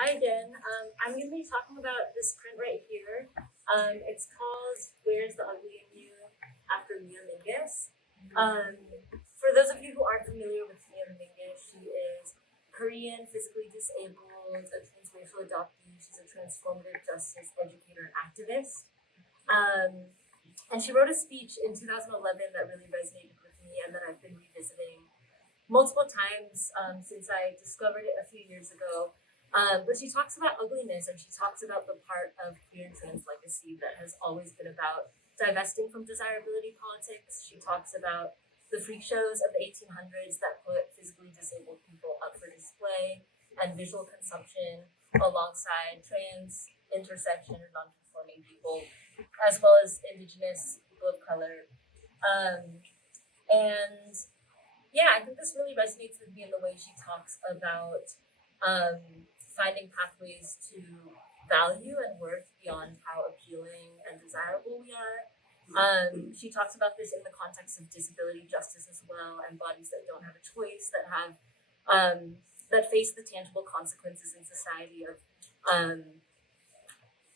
Hi again. I'm going to be talking about this print right here. It's called "Where's the Ugly in You?" after mingus. For those of you who aren't familiar with mingus, she is Korean, physically disabled, a transracial adoptee. She's a transformative justice educator and activist. And she wrote a speech in 2011 that really resonated with me and that I've been revisiting multiple times since I discovered it a few years ago. But she talks about ugliness, and she talks about the part of queer and trans legacy that has always been about divesting from desirability politics. She talks about the freak shows of the 1800s that put physically disabled people up for display and visual consumption alongside trans, intersection, and non-conforming people, as well as indigenous people of color. And yeah, I think this really resonates with me in the way she talks about finding pathways to value and worth beyond how appealing and desirable we are. She talks about this in the context of disability justice as well, and bodies that don't have a choice, that face the tangible consequences in society of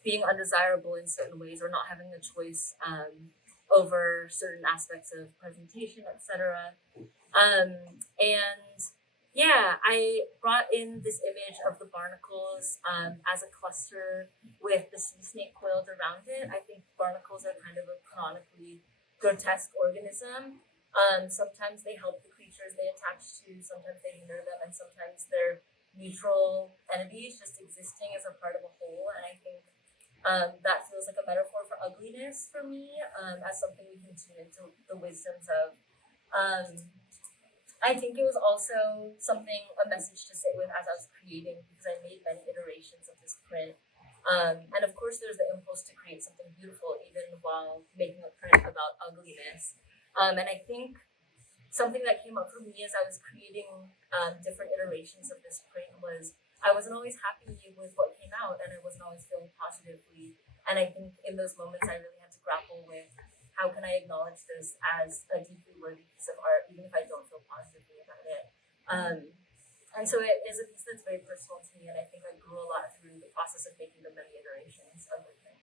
being undesirable in certain ways or not having a choice over certain aspects of presentation, etc. And yeah, I brought in this image of the barnacles as a cluster with the sea snake coiled around it. I think barnacles are kind of a canonically grotesque organism. Sometimes they help the creatures they attach to, sometimes they hinder them, and sometimes they're neutral entities just existing as a part of a whole. And I think that feels like a metaphor for ugliness for me, as something we can tune into the wisdoms of. I think it was also a message to sit with as I was creating, because I made many iterations of this print. And of course, there's the impulse to create something beautiful, even while making a print about ugliness. And I think something that came up for me as I was creating different iterations of this print was I wasn't always happy with what came out, and I wasn't always feeling positively. And I think in those moments, I really had to grapple with how can I acknowledge this as a deeply worthy piece of art, even if I don't feel positively about it. And so it is a piece that's very personal to me, and I think I grew a lot through the process of making the many iterations of it.